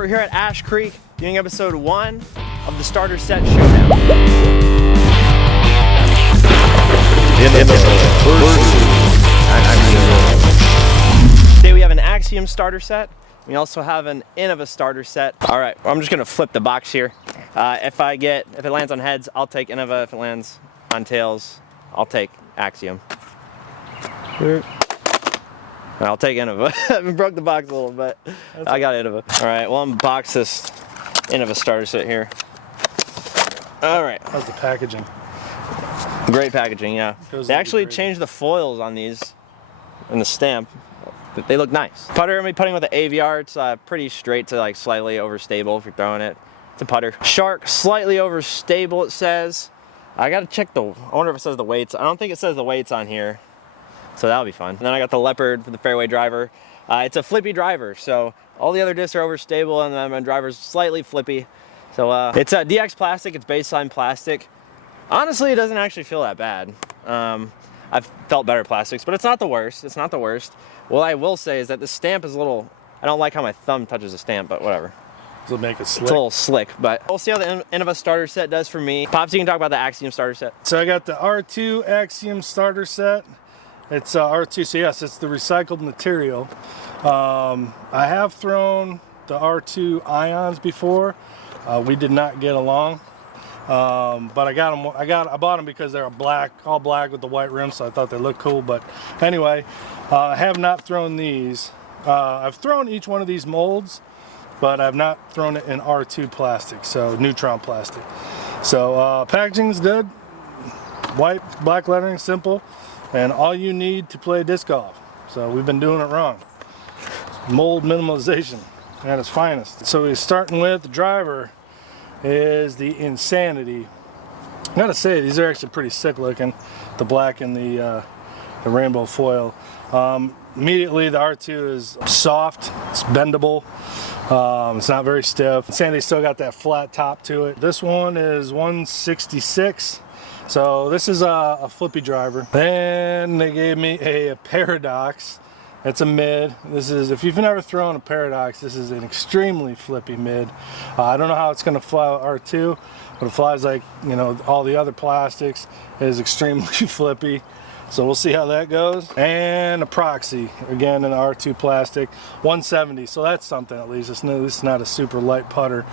we're here at Ash Creek doing episode 1 of the starter set Showdown. Today we have an Axiom starter set. We also have an Innova starter set. All right, I'm just gonna flip the box here. If it lands on heads, I'll take Innova. If it lands on tails, I'll take Axiom. I'll take Innova. I broke the box a little bit. I got Innova. All right, well, I'm gonna unbox this Innova starter set here. All right. How's the packaging? Great packaging, yeah. They actually changed the foils on these and the stamp. They look nice. Putter, I'm putting with the AVR. It's pretty straight to like slightly overstable if you're throwing it. It's a putter. Shark, slightly overstable, it says. I gotta check I wonder if it says the weights. I don't think it says the weights on here. So that'll be fun. And then I got the Leopard for the fairway driver. It's a flippy driver, so all the other discs are overstable and then my driver's slightly flippy. So it's a DX plastic, it's baseline plastic. Honestly, it doesn't actually feel that bad. I've felt better plastics, but it's not the worst. It's not the worst. What I will say is that the stamp is a little, I don't like how my thumb touches the stamp, but whatever. Does it make it slick? It's a little slick, but we'll see how the Innova starter set does for me. Pops, you can talk about the Axiom starter set. So I got the R2 Axiom starter set. It's R2, so yes, it's the recycled material. I have thrown the R2 ions before. We did not get along. But I bought them because they're all black with the white rim, so I thought they looked cool. But anyway, I have not thrown these. I've thrown each one of these molds, but I've not thrown it in R2 plastic, so neutron plastic. So packaging is good, white, black lettering, simple, and all you need to play disc golf. So we've been doing it wrong. Mold minimalization at its finest. So we're starting with the driver. Is the Insanity. I gotta say, these are actually pretty sick looking, the black and the rainbow foil. Immediately the R2 is soft, it's bendable, it's not very stiff. Insanity's still got that flat top to it. This one is 166, so this is a flippy driver. Then they gave me a Paradox. It's a mid. This is, if you've never thrown a Paradox, this is an extremely flippy mid. I don't know how it's gonna fly with R2, but it flies like, you know, all the other plastics. It is extremely flippy. So we'll see how that goes. And a Proxy, again in R2 plastic, 170. So that's something at least. It's not a super light putter.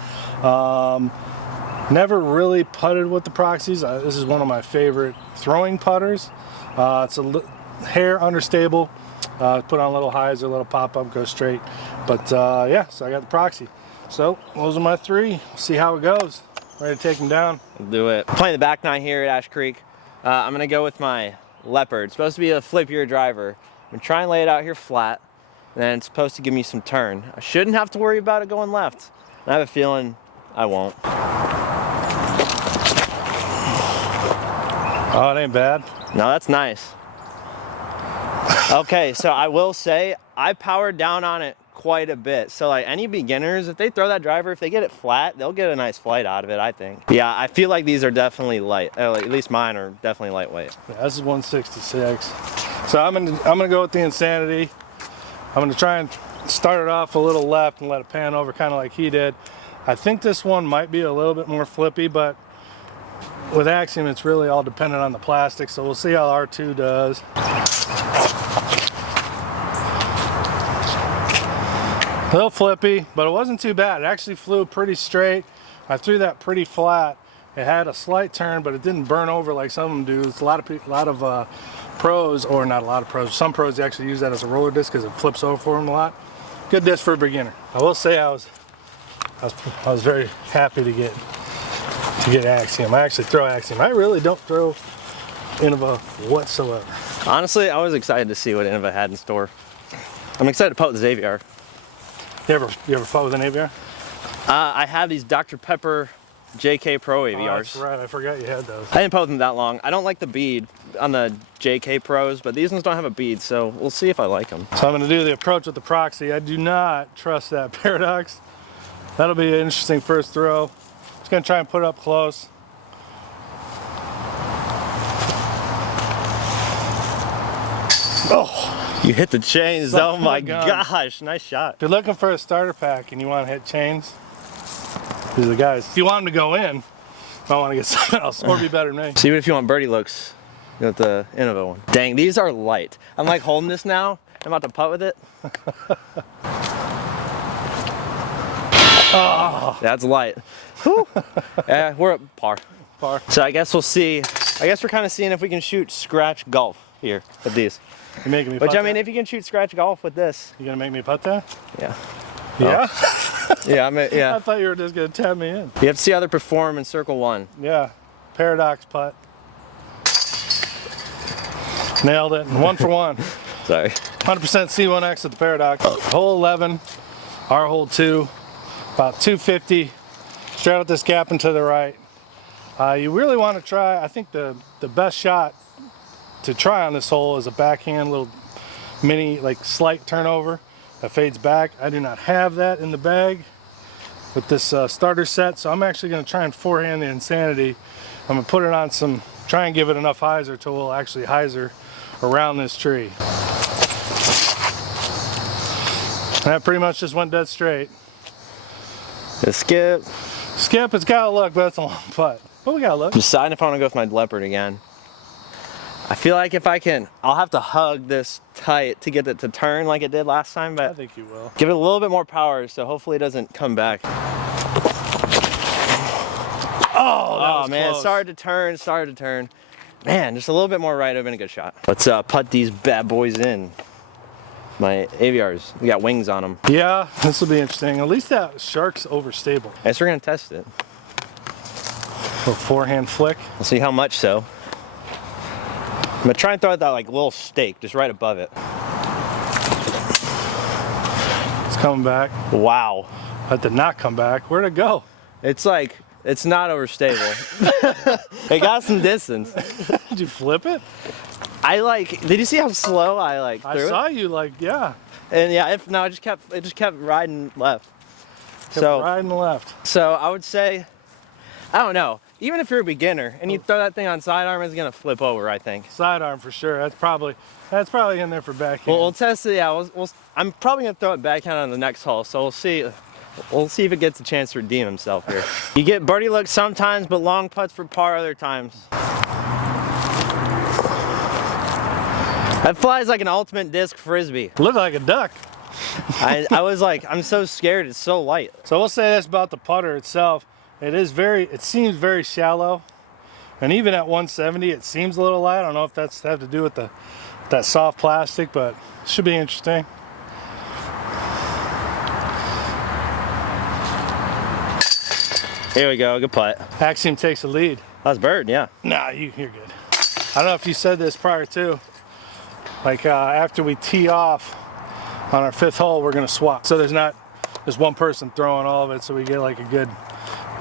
Never really putted with the Proxies. This is one of my favorite throwing putters. It's a hair understable. Put on little highs, a little pop-up, go straight. But yeah, so I got the Proxy. So those are my 3. See how it goes. Ready to take them down. We'll do it. Playing the back 9 here at Ash Creek. I'm gonna go with my Leopard. It's supposed to be a flippier driver. I'm gonna try and lay it out here flat, and then it's supposed to give me some turn. I shouldn't have to worry about it going left. I have a feeling I won't. Oh, it ain't bad. No, that's nice. Okay, so I will say I powered down on it quite a bit. So like any beginners, if they throw that driver, if they get it flat, they'll get a nice flight out of it, I think. Yeah, I feel like these are definitely light. At least mine are definitely lightweight. Yeah, this is 166. So I'm gonna go with the Insanity. I'm gonna try and start it off a little left and let it pan over kind of like he did. I think this one might be a little bit more flippy, but with Axiom, it's really all dependent on the plastic. So we'll see how R2 does. A little flippy, but it wasn't too bad. It actually flew pretty straight. I threw that pretty flat. It had a slight turn, but it didn't burn over like some of them do. It's a lot of pros, or not a lot of pros. Some pros actually use that as a roller disc because it flips over for them a lot. Good disc for a beginner. I will say I was very happy to get Axiom. I actually throw Axiom. I really don't throw Innova whatsoever. Honestly, I was excited to see what Innova had in store. I'm excited to putt with this AVR. You ever putt with an AVR? I have these Dr. Pepper JK Pro AVRs. Oh, that's right, I forgot you had those. I didn't putt with them that long. I don't like the bead on the JK Pros, but these ones don't have a bead, so we'll see if I like them. So I'm gonna do the approach with the Proxy. I do not trust that Paradox. That'll be an interesting first throw. Just gonna try and put it up close. Oh, You hit the chains. Son Oh my of a gun. gosh, nice shot. If you're looking for a starter pack and you want to hit chains, these are the guys. If you want them to go in, I want to get something else or be better than me. So even if you want birdie looks, you got the Innova one. Dang, these are light. I'm like holding this now. I'm about to putt with it. Oh, that's light. Whew. Yeah, we're at par. Par. So I guess we'll see. I guess we're kind of seeing if we can shoot scratch golf here with these. You're making me Which putt I mean, that? if you can shoot scratch golf with this. You gonna make me putt that? Yeah. Yeah? Yeah, yeah. I thought you were just gonna tap me in. You have to see how they perform in circle one. Yeah. Paradox putt. Nailed it. 1 for 1. Sorry. 100% C1X at the Paradox. Hole 11, our hole 2, about 250. Straight out this gap and to the right. You really want to try, I think the best shot to try on this hole is a backhand, little mini, like slight turnover that fades back. I do not have that in the bag with this starter set, so I'm actually going to try and forehand the Insanity. I'm going to put it on some, try and give it enough hyzer till we'll actually hyzer around this tree. That pretty much just went dead straight. The skip. Skip, it's got to look, but it's a long putt. But we got to look. Deciding if I want to go with my leopard again. I feel like if I can, I'll have to hug this tight to get it to turn like it did last time, I but think you will. give it a little bit more power so hopefully it doesn't come back. Oh, man, close. started to turn. Man, just a little bit more right, would have been a good shot. Let's putt these bad boys in. My aviars, we got wings on them. Yeah, this will be interesting. At least that shark's overstable. I guess we're gonna test it. Little forehand flick. We'll see how much so. I'm gonna try and throw out that like little stake just right above it. It's coming back. Wow. That did not come back. Where'd it go? It's like, it's not overstable. It got some distance. Did you flip it? Did you see how slow I threw I it? saw you yeah. And yeah, it just kept riding left. Kept riding left. So I would say, I don't know. Even if you're a beginner and you throw that thing on sidearm, it's gonna flip over, I think. Sidearm for sure. That's probably in there for backhand. Well, we'll test it. Yeah, I'm probably gonna throw it backhand on the next hole. So we'll see. We'll see if it gets a chance to redeem himself here. You get birdie looks sometimes, but long putts for par other times. That flies like an ultimate disc frisbee. Looked like a duck. I was like, I'm so scared. It's so light. So we'll say this about the putter itself. It seems very shallow. And even at 170, it seems a little light. I don't know if that's have to do with that soft plastic, but it should be interesting. Here we go, good putt. Axiom takes the lead. That's bird, yeah. Nah, you're good. I don't know if you said this prior to, like after we tee off on our 5th hole, we're gonna swap. So there's not just one person throwing all of it, so we get like a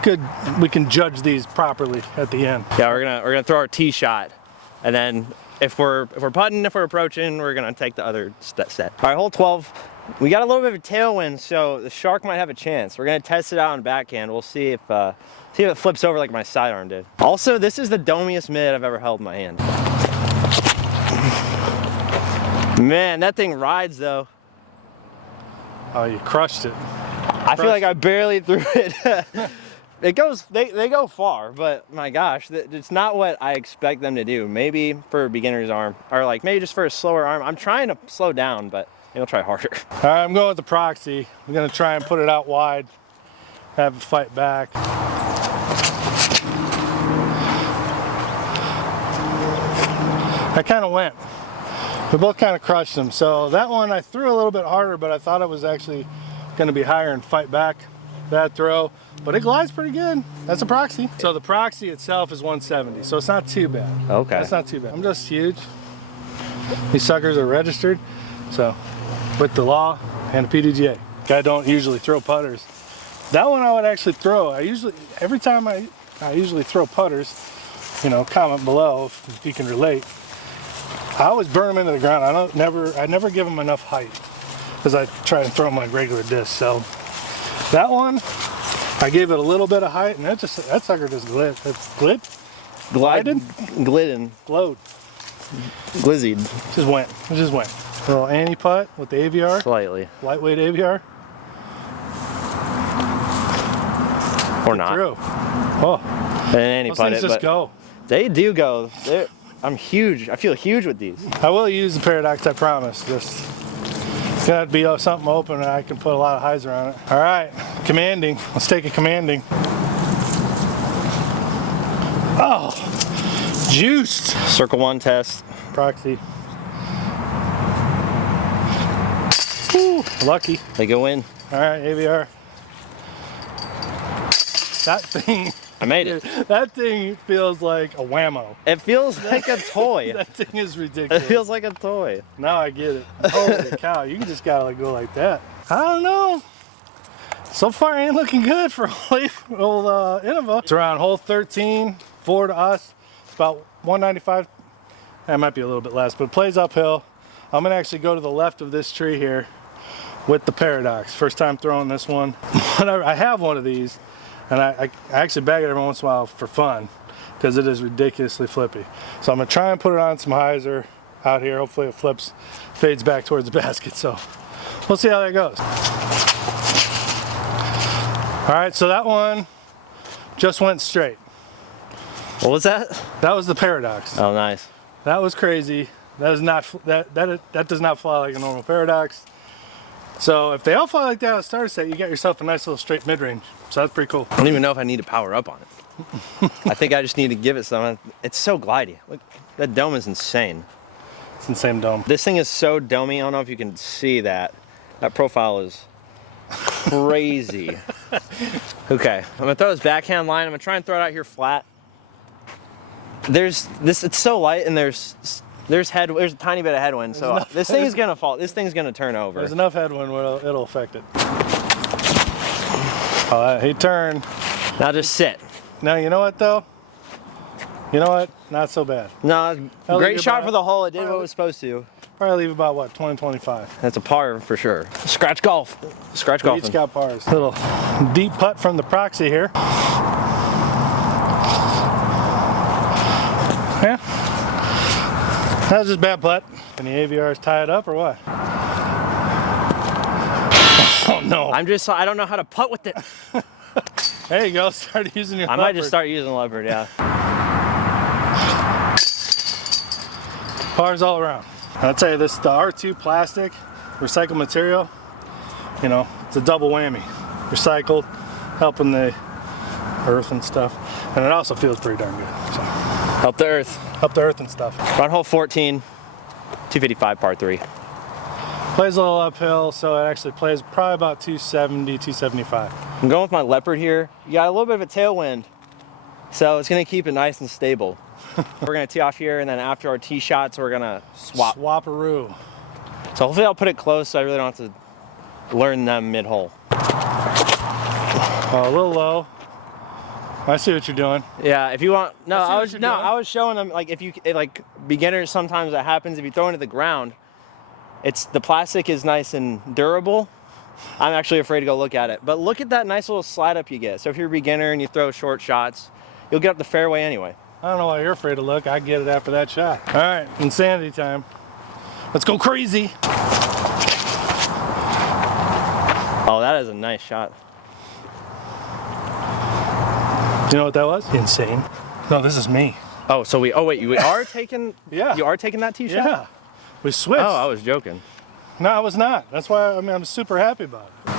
good, we can judge these properly at the end. Yeah, we're gonna throw our tee shot, and then if we're putting, if we're approaching, we're gonna take the other set. All right, hole 12. We got a little bit of a tailwind, so the shark might have a chance. We're gonna test it out on backhand. We'll see if it flips over like my sidearm did. Also, this is the domiest mitt I've ever held in my hand. Man, that thing rides though. Oh, you crushed it. I feel like I barely threw it. It goes, they go far, but my gosh, it's not what I expect them to do. Maybe for a beginner's arm, or like maybe just for a slower arm. I'm trying to slow down, but maybe I'll try harder. All right, I'm going with the proxy. I'm gonna try and put it out wide, have it fight back. I kind of went. We both kind of crushed them. So that one I threw a little bit harder, but I thought it was actually going to be higher and fight back that throw. But it glides pretty good. That's a proxy. So the proxy itself is 170, so it's not too bad. Okay. That's not too bad. I'm just huge. These suckers are registered, so with the law and the PDGA. I don't usually throw putters. That one I would actually throw. Every time I usually throw putters, you know, comment below if you can relate. I always burn them into the ground. I never give them enough height because I try to throw them like regular discs. So that one, I gave it a little bit of height, and that sucker just glid. It's glided, Glidden. glowed. Glizzied. It just went. Little anti-putt with the AVR. Slightly. Lightweight AVR. Or not. Through. Oh. And any Those putt things it, just but go. they do go. I'm huge. I feel huge with these. I will use the Paradox, I promise. Just it's gotta be something open and I can put a lot of hyzer on it. All right, commanding. Let's take a commanding. Oh, juiced. Circle 1 test. Proxy. Woo, lucky. They go in. All right, AVR. That thing. I made it. That thing feels like a whammo. It feels like a toy. That thing is ridiculous. It feels like a toy. Now I get it. Holy cow, you can just gotta go like that. I don't know. So far ain't looking good for old Innova. It's around hole 13, 4 to us. It's about 195. That might be a little bit less, but it plays uphill. I'm gonna actually go to the left of this tree here with the Paradox. First time throwing this one. I have one of these, and I actually bag it every once in a while for fun because it is ridiculously flippy. So I'm gonna try and put it on some hyzer out here. Hopefully it flips, fades back towards the basket. So we'll see how that goes. All right, so that one just went straight. What was that? That was the Paradox. Oh, nice. That was crazy. That is not that does not fly like a normal Paradox. So if they all fly like that on a starter set, you got yourself a nice little straight mid-range. So that's pretty cool. I don't even know if I need to power up on it. I think I just need to give it some. It's so glidey. Look, that dome is insane. It's insane dome. This thing is so domey. I don't know if you can see that. That profile is crazy. Okay, I'm gonna throw this backhand line. I'm gonna try and throw it out here flat. There's this. It's so light, and there's a tiny bit of headwind. So this thing is gonna fall. This thing's gonna turn over. There's enough headwind where it'll affect it. He turned. Now just sit. Now you know what though? You know what? Not so bad. No, great shot for the hole. It did what it was supposed to. Probably leave about what, 20, 25. That's a par for sure. Scratch golf. Scratch golf. Each got pars. Little deep putt from the proxy here. Yeah. That was just a bad putt. Can the AVRs tie it up or what? Oh no. I don't know how to putt with it. There you go. Start using your I might just start using leopard, yeah. Pars all around. I'll tell you this, the R2 plastic, recycled material, you know, it's a double whammy. Recycled, helping the earth and stuff. And it also feels pretty darn good. So. Help the earth. Help the earth and stuff. We're on hole 14, 255 par 3. Plays a little uphill, so it actually plays probably about 270, 275. I'm going with my leopard here. You got a little bit of a tailwind, so it's gonna keep it nice and stable. We're gonna tee off here, and then after our tee shots, we're gonna swap. Swap-a-roo. So hopefully I'll put it close so I really don't have to learn them mid-hole. A little low. I see what you're doing. Yeah, if you want, I was showing them like like beginners, sometimes that happens if you throw into the ground. The plastic is nice and durable. I'm actually afraid to go look at it, but look at that nice little slide up you get. So if you're a beginner and you throw short shots, you'll get up the fairway anyway. I don't know why you're afraid to look. I get it after that shot. All right, insanity time. Let's go crazy. Oh, that is a nice shot. Do you know what that was? Insane. No, this is me. Oh, so we are taking, Yeah. You are taking that tee shot? Yeah. We switched. Oh, I was joking. No, I was not. That's why I'm super happy about it.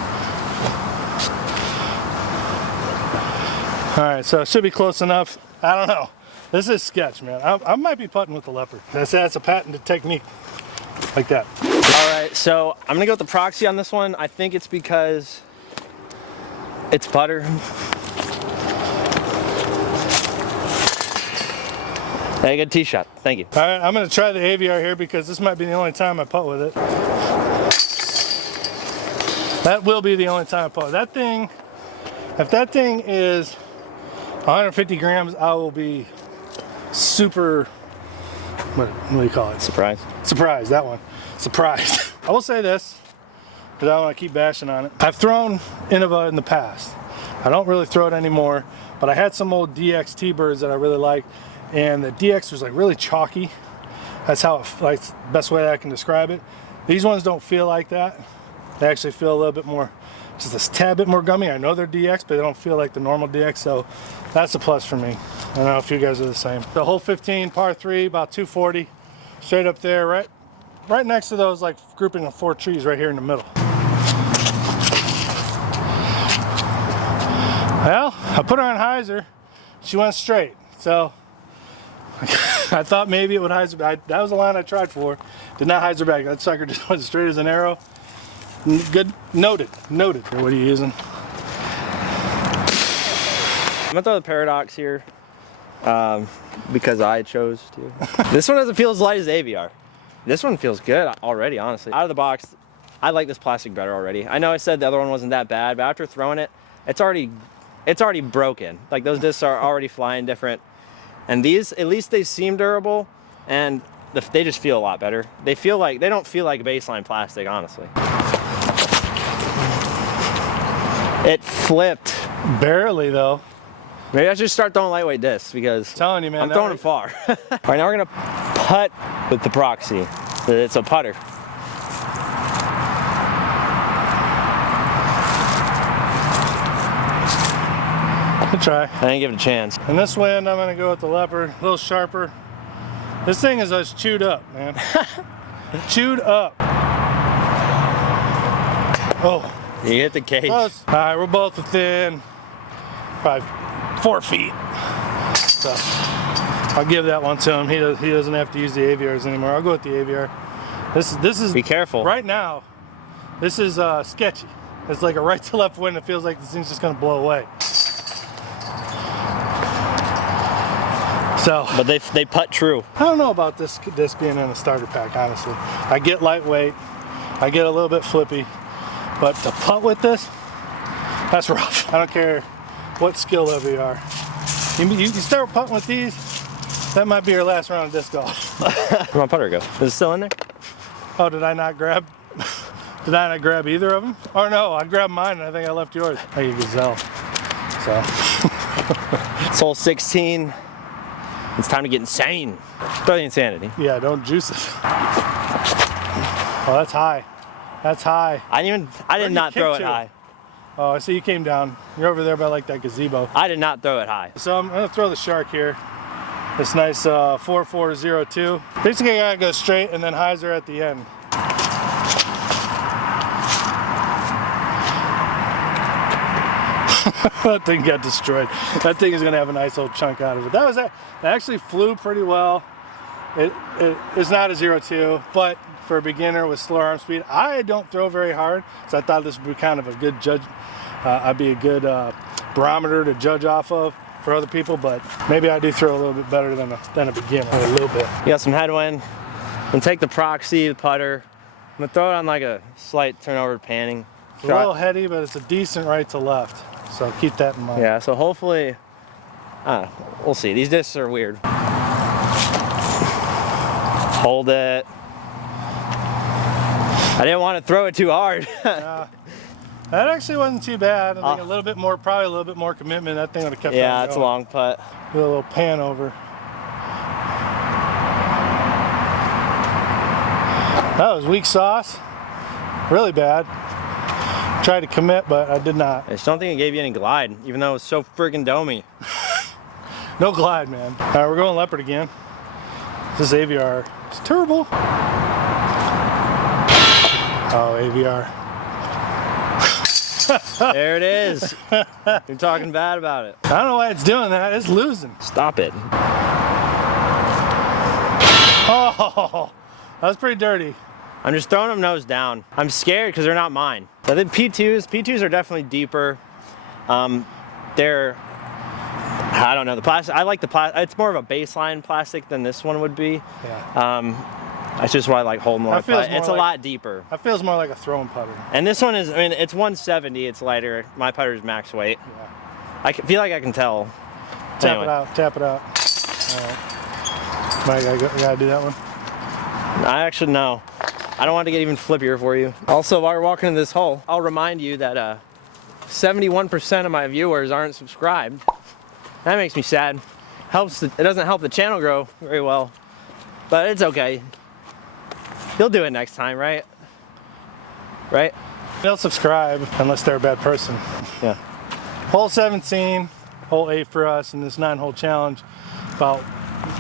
All right, so it should be close enough. I don't know. This is sketch, man. I might be putting with the leopard. That's a patented technique, like that. All right, so I'm gonna go with the proxy on this one. I think it's because it's putter. Hey, good tee shot. Thank you. All right, I'm gonna try the AVR here because this might be the only time I putt with it. That will be the only time I putt. That thing, if that thing is 150 grams, I will be super, what do you call it? Surprise. Surprise, that one. Surprise. I will say this, because I don't want to keep bashing on it. I've thrown Innova in the past. I don't really throw it anymore, but I had some old DX T-birds that I really liked, and the DX was like really chalky. That's how, like, the best way I can describe it. These ones don't feel like that. They actually feel a little bit more, just a tad bit more gummy. I know they're DX, but they don't feel like the normal DX, so that's a plus for me. I don't know if you guys are the same. The hole 15, par 3, about 240, straight up there, right next to those like grouping of 4 trees right here in the middle. Well, I put her on hyzer. She went straight, so I thought maybe it would hyzer back. That was the line I tried for. Did not hyzer back. That sucker just went straight as an arrow. Good, noted. What are you using? I'm gonna throw the Paradox here because I chose to. This one doesn't feel as light as AVR. This one feels good already, honestly. Out of the box, I like this plastic better already. I know I said the other one wasn't that bad, but after throwing it, it's already broken. Like those discs are already flying different. And these, at least they seem durable, and they just feel a lot better. They don't feel like baseline plastic, honestly. It flipped. Barely though. Maybe I should start throwing lightweight discs because I'm telling you, man, I'm throwing it far. All right, now we're gonna putt with the Proxy. It's a putter. Good try. I didn't give it a chance. And this wind, I'm gonna go with the Leopard, a little sharper. This thing is just chewed up, man. Chewed up. Oh. You hit the cage. Close. All right, we're both within probably 4 feet. So I'll give that one to him. He doesn't have to use the AVRs anymore. I'll go with the AVR. This is. Be careful. Right now, this is sketchy. It's like a right to left wind. It feels like this thing's just gonna blow away. So, but they putt true. I don't know about this being in a starter pack, honestly. I get lightweight, I get a little bit flippy, but to putt with this, that's rough. I don't care what skill level you are. You start putting with these, that might be your last round of disc golf. Where'd my putter go? Is it still in there? Oh, did I not grab either of them? Or no, I grabbed mine and I think I left yours. Hey, you gazelle. So. It's hole 16. It's time to get insane. Throw the insanity. Yeah, don't juice it. Oh, that's high. That's high. I did not throw it high. Oh, I see you came down. You're over there by like that gazebo. I did not throw it high. So I'm gonna throw the shark here. This nice 4402. Basically, I gotta go straight and then hyzer at the end. That thing got destroyed. That thing is gonna have a nice old chunk out of it. That actually flew pretty well. It's not a 0.2, but for a beginner with slow arm speed, I don't throw very hard, so I thought this would be kind of a good judge. I'd be a good barometer to judge off of for other people, but maybe I do throw a little bit better than a beginner, a little bit. You got some headwind. I'm gonna take the Proxy, the putter. I'm gonna throw it on like a slight turnover panning. It's a little heady, but it's a decent right to left, so keep that in mind. Yeah, so hopefully, we'll see. These discs are weird. Hold it. I didn't want to throw it too hard. That actually wasn't too bad. I think probably a little bit more commitment. That thing would have kept on Yeah, it's a going. long putt. Do a little pan over. That was weak sauce. Really bad. Tried to commit, but I did not. I just don't think it gave you any glide, even though it was so freaking domey. No glide, man. All right, we're going leopard again. This is AVR. It's turbo. Oh, AVR. There it is. You're talking bad about it. I don't know why it's doing that. It's losing. Stop it. Oh, that was pretty dirty. I'm just throwing them nose down. I'm scared because they're not mine. I think P2s are definitely deeper. They're, I don't know, the plastic, I like the plastic. It's more of a baseline plastic than this one would be. Yeah. That's just why I like holding more. It's a lot deeper. That feels more like a throwing putter. And this one is, I mean, it's 170, it's lighter. My putter is max weight. Yeah. I feel like I can tell. Tap it out, tap it out. All right. You gotta do that one? I actually, no. I don't want to get even flippier for you. Also, while you're walking in this hole, I'll remind you that 71% of my viewers aren't subscribed. That makes me sad. It doesn't help the channel grow very well, but it's okay. You'll do it next time, right? right? They'll subscribe unless they're a bad person. Yeah. Hole 17, hole 8 for us in this 9-hole challenge. About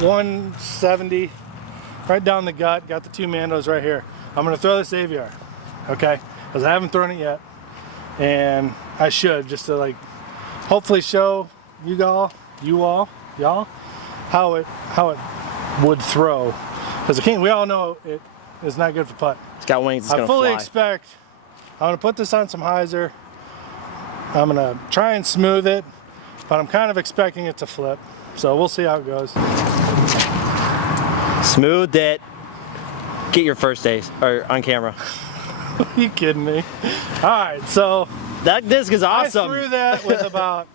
170, right down the gut. Got the 2 mandos right here. I'm gonna throw this AVR, okay? Because I haven't thrown it yet, and I should, just to like hopefully show y'all how it would throw. Because we all know it is not good for putt. It's got wings. It's I gonna fully fly. expect. I'm gonna put this on some hyzer. I'm gonna try and smooth it, but I'm kind of expecting it to flip. So we'll see how it goes. Smooth it. Get your first ace or on camera. Are you kidding me? All right, so That disc is awesome. I threw that with about,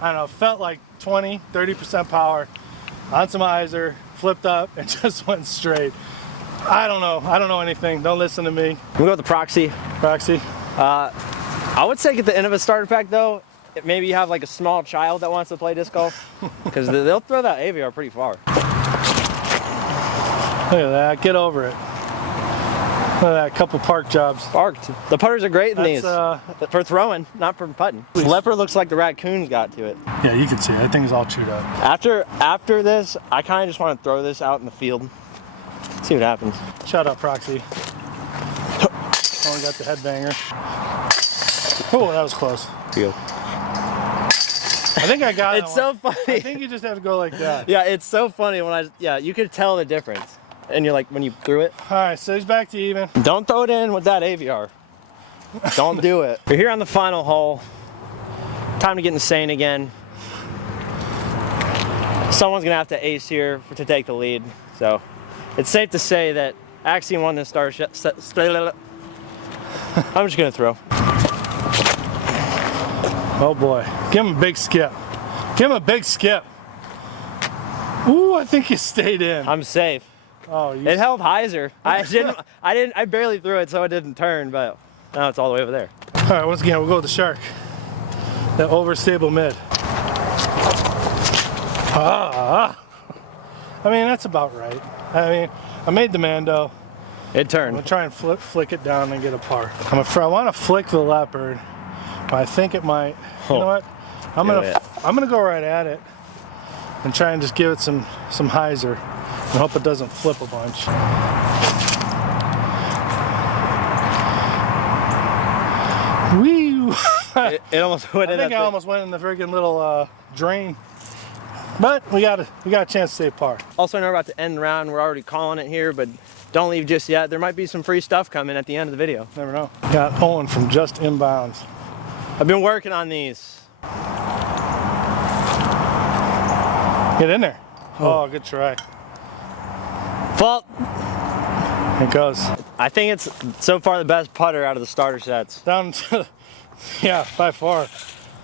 I don't know, felt like 20, 30% power on some hyzer, flipped up, and just went straight. I don't know anything. Don't listen to me. We'll go with the Proxy. Proxy. I would say get the Innova starter pack though. Maybe you have like a small child that wants to play disc golf, because they'll throw that AVR pretty far. Look at that. Get over it. Look at that. Couple park jobs. Parked. The putters are great in these. For throwing, not for putting. Leopard looks like the raccoon's got to it. Yeah, you can see it. That thing's all chewed up. After this, I kind of just want to throw this out in the field. See what happens. Shout out Proxy. Only got the headbanger. Oh, that was close. Field. I think I got it. It's so funny. I think you just have to go like that. Yeah, it's so funny when you could tell the difference. And you're like, when you threw it. All right, so he's back to even. Don't throw it in with that AVR. Don't do it. We're here on the final hole. Time to get insane again. Someone's gonna have to ace here to take the lead. So it's safe to say that Axiom won this star shot. I'm just gonna throw. Oh boy, give him a big skip. Give him a big skip. Ooh, I think you stayed in. I'm safe. Oh, you It held hyzer. I barely threw it, so it didn't turn, but now it's all the way over there. All right, once again, we'll go with the shark. That overstable mid. I mean, that's about right. I mean, I made the mando. It I'm turned. gonna try and flick it down and get a par. I want to flick the leopard, but I think it might. You know what? I'm gonna go right at it and try and just give it some hyzer and hope it doesn't flip a bunch. Wee! It almost went in. I think I almost went in the friggin' little drain. But we got a chance to save par. Also, I know we're about to end the round. We're already calling it here, but don't leave just yet. There might be some free stuff coming at the end of the video. Never know. Got Owen from just inbounds. I've been working on these. Get in there. Oh, good try. Fault. It goes. I think it's so far the best putter out of the starter sets. Down to, yeah, by far. I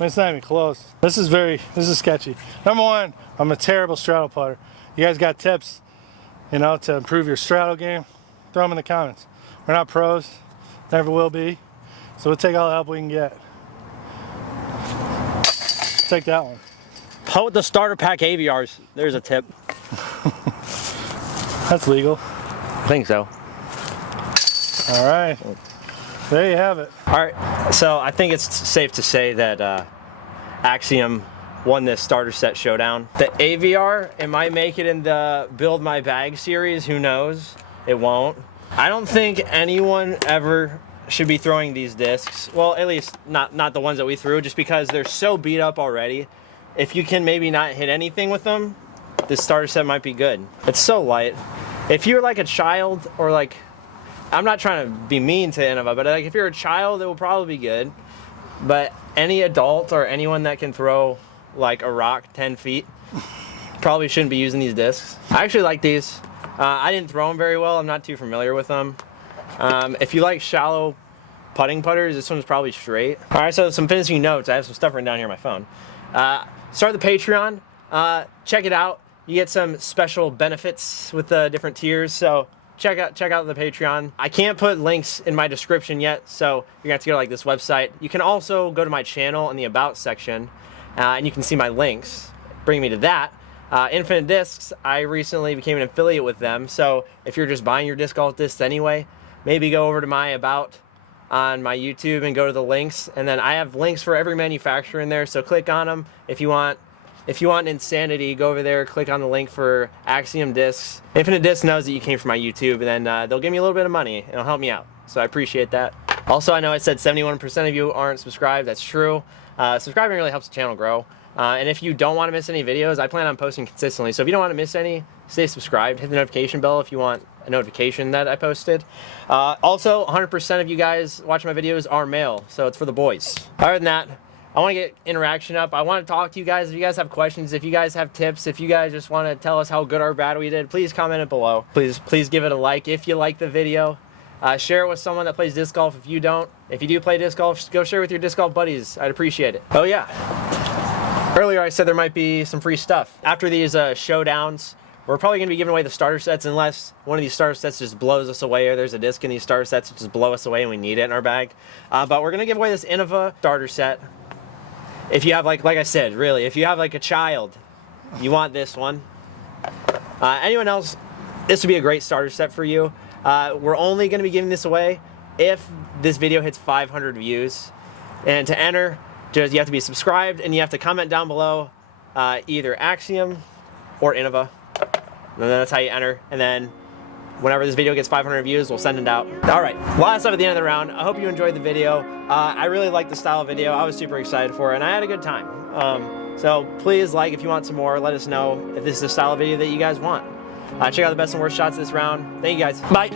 mean, it's not even close. This is sketchy. Number one, I'm a terrible straddle putter. You guys got tips, to improve your straddle game? Throw them in the comments. We're not pros, never will be, so we'll take all the help we can get. Take that one. Putt with the starter pack AVRs. There's a tip. That's legal. I think so. All right. There you have it. All right, so I think it's safe to say that Axiom won this starter set showdown. The AVR, it might make it in the Build My Bag series, who knows? It won't. I don't think anyone ever should be throwing these discs. Well, at least not the ones that we threw, just because they're so beat up already. If you can maybe not hit anything with them, this starter set might be good. It's so light. If you're like a child or like, I'm not trying to be mean to Innova, but like if you're a child, it will probably be good. But any adult or anyone that can throw like a rock 10 feet probably shouldn't be using these discs. I actually like these. I didn't throw them very well. I'm not too familiar with them. If you like shallow putting putters, this one's probably straight. All right, so some finishing notes. I have some stuff written down here on my phone. Start the Patreon. Check it out. You get some special benefits with the different tiers. So check out the Patreon. I can't put links in my description yet, so you're gonna have to go to like this website. You can also go to my channel in the About section, and you can see my links. Bring me to that. Infinite Discs, I recently became an affiliate with them, so if you're just buying your disc golf discs anyway, maybe go over to my About on my YouTube and go to the links, and then I have links for every manufacturer in there, so click on them. If you want insanity, go over there, click on the link for Axiom discs. Infinite Disc knows that you came from my YouTube, and then they'll give me a little bit of money, and it'll help me out, so I appreciate that. Also, I know I said 71% of you aren't subscribed. That's true. Subscribing really helps the channel grow. And if you don't want to miss any videos, I plan on posting consistently. So if you don't want to miss any, stay subscribed. Hit the notification bell if you want a notification that I posted. Also, 100% of you guys watching my videos are male, so it's for the boys. Other than that, I want to get interaction up. I want to talk to you guys. If you guys have questions, if you guys have tips, if you guys just want to tell us how good or bad we did, please comment it below. Please give it a like if you like the video. Share it with someone that plays disc golf if you don't. If you do play disc golf, go share it with your disc golf buddies. I'd appreciate it. Oh yeah. Earlier I said there might be some free stuff. After these showdowns, we're probably going to be giving away the starter sets unless one of these starter sets just blows us away, or there's a disc in these starter sets that just blow us away and we need it in our bag. But we're going to give away this Innova starter set. If you have, like I said, really, if you have like a child, you want this one. Anyone else, this would be a great starter set for you. We're only going to be giving this away if this video hits 500 views. And to enter, you have to be subscribed, and you have to comment down below either Axiom or Innova. And then that's how you enter. And then whenever this video gets 500 views, we'll send it out. All right, last stuff at the end of the round. I hope you enjoyed the video. I really liked the style of video. I was super excited for it, and I had a good time. So please like if you want some more. Let us know if this is the style of video that you guys want. Check out the best and worst shots this round. Thank you guys. Bye.